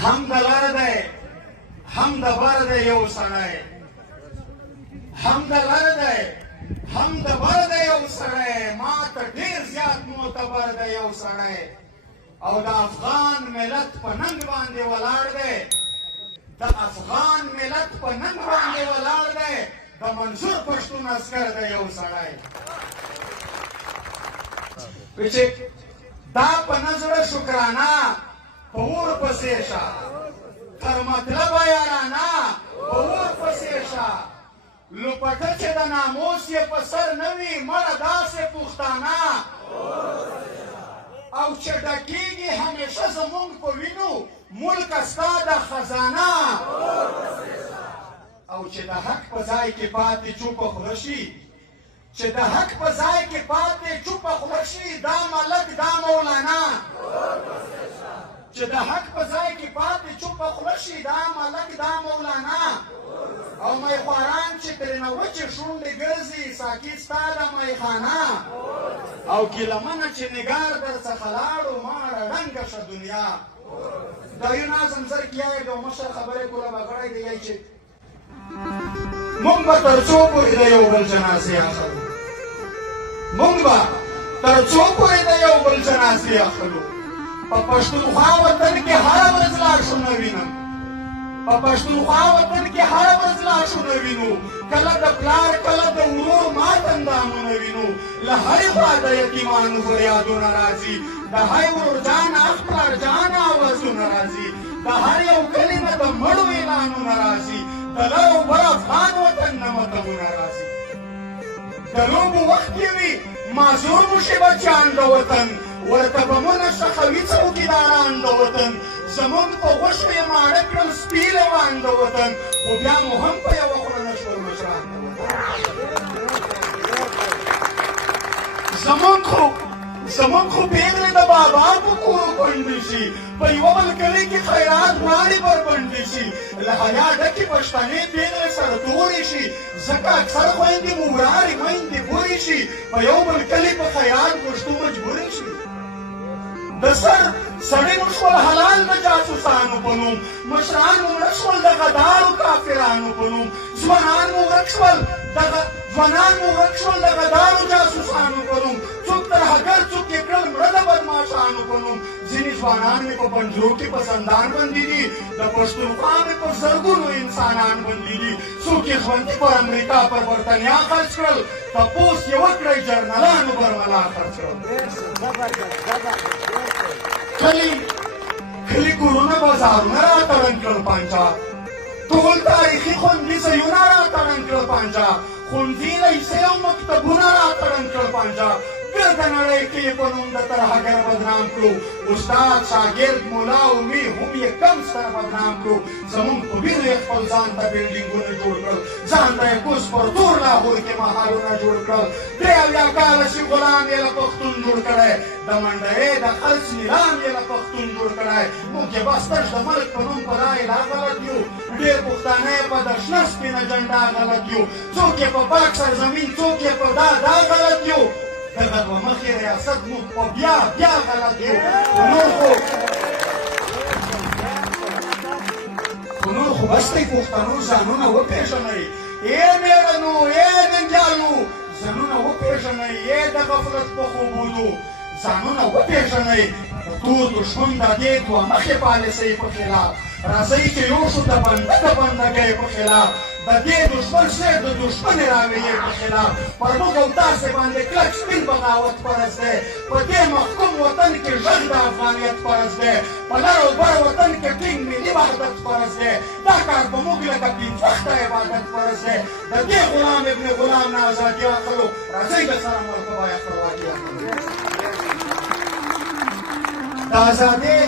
هم د لر دی هم د بر دی یو سړی هم د لر دی هم د بر دی یو سړی ما ته ډېر زیات معتبر دی یو سړی او د افغان ملت په ننګ باندې ولاړ دی د افغان ملت په ننګ باندې ولاړ دی د منظور پښتون عسکر دی یو سړی چې دا په نظر شکرانه په اور پسې شه تر مطلبه یارانه په اور پسې شه لوپټه چې د ناموس یې په سر نه وي مړه داسې پښتانه او چې ډکېږي همیشه زمونږ په وینو ملک ستا د خزانه او چې د حق په ځای کې پاتې چوپه خوله شي چې د حق په ځای کې پاتې چوپه خوله شي دا ملک دا مولانا چې د حق په ځای کې پاتې چوپه خوله شي دا ملک دا مولانا او میخواران چې ترېنه وچې شونډې ګرځي ساقي ستا د میخانه او ګیلمنه چې نګار درڅخه لاړو ماړه ړنګه شه دنیا دا یو نظم زر کې یای د مشر خبرې کوله بغړی دی یای چې مونږ به تر څو پورې د یو بل جنازې اخلو مونږ به تر څو پورې د یو بل جنازې اخلو په پښتونخوا وطن کې هره ورځ لاشونه وینم په پښتونخوا وطن کې هره ورځ لاشونه وینو کله د پلار کله د ورور مات اندامونه وینو له هرې خوا د یتیمانو فریادونه راځي د هر ورور جان اخ پلار جان آوازونه راځي د هر یو کلي نه د مړو اعلانونه راځي د لر او بر افغان وطن نه متلونه راځي د لوبو وخت کې وي معذور مو شي بچیان د وطن ورته بمونه شخوي څوکیداران د وطن زمونږ په غوښو یې ماړه کړل سپي لوان د وطن خو بیا مو هم په یوه خوله نه شول مشران د وطن زمونږ خو پېغلې د بابا په کورو کونډې شي په یوه بل کلي کې خیرات ماړې بربنډې شي له حیا ډکې پښتنې پېغلې سره تورې شي ځکه اکثر خویندې مو ورارې میندې بورې شي په یو بل کلي په خیرات پښتو مجبورې شي د سر سړی مو شول حلال د جاسوسانو په نوم مشران مو مړه شول د غدارو کافرانو په نوم ځوانان مو ورک شول د غدارو جاسوسانو په نوم څوک ترهګر څوک یې کړل مړه د بدماشانو په نوم ځینې ځوانان مې په پنجرو کې په زندان بندي دي د پښتونخوا مې په زرګونو انسانان بندي دي څوک یې ژوندي پر امریکا پر برټانیا خرڅ کړل تپوس یې وکړئ جرنلانو برملا خرڅ کړل کلي کورونه بازارونه راته ړنګ کړل پنجا ټول تاریخي خوندي ځایونه راته ړنګ کړل پنجا ښوونځي لیسې او مکتبونه راته ړنګ کړل پنجا ګرده نړۍ کې یې په نوم د ترهګر بدنام کړو استاد شاګرد ملا او میر هم یې کم سره بدنام کړو زمونږ په وینو یې خپل ځان ته بلډینګونه جوړ کړل ځان ته یې کوز پر تور لاهور کې محلونه جوړ کړل درې اویا کاله چې غلام یې له پښتون جوړ کړی د منډیې د خلڅ نیلام یې له پښتون جوړ کړی موږ یې بس تش د ملک په نوم په دا اله غلط یو ډېر پښتانه یې په د شنه سپینه جنډا غلط یو څوک یې په پاک سرزمین څوک یې په دا غلط یو دغه دوه مخې ریاست موږ په بیا غلط یو خو نور خو بس دی پښتنو ځانونه وپېژنئ ای مېړنو ای ننګیالو ځانونه وپېژنئ ای د غفلت په خوبونو ځانونه وپېژنئ د تور دښمن د دې دوه مخې پالیسۍ په خلاف راځئ چې یو شو د بندګۍ په خلاف د دې دښمن سیر د دښمنې راویې په خلاف پر موږ او تاسې باندې کلک سپین بغاوت فرض دی په دې محکوم وطن کې غږ د افغانیت فرض دی په لر او بر وطن کې ټینګ ملي وحدت فرض دی دا کار په موږ لکه پنځه وخته عبادت فرض دی د دې غلام ابن غلام نه ازادي اخلو راځئ د سره مرتبه یې خپلواکي اخلو د ازادۍ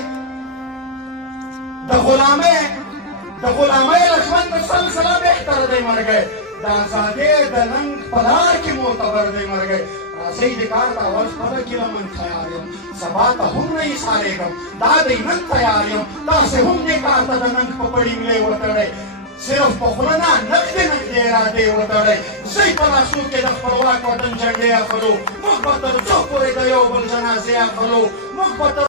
د غلامۍ له ژونده سلسله بهتر دی مرګی د ازادۍ د ننګ په لار کې معتبر دی مرګی راځئ د کار ته اول خپله کې له من تیار یم سبا ته هم نه ایسارېږم دا دی نن تیار یم تاسې هم دې کار ته د ننګ په پړي ملې وتړئ صرف په خوله نه نږدې ارادې وتړئ زئ په لاسو کې د خپلواک وطن جنډې اخلو موږ به تر څو پورې د یو بل جنازې اخلو موږ به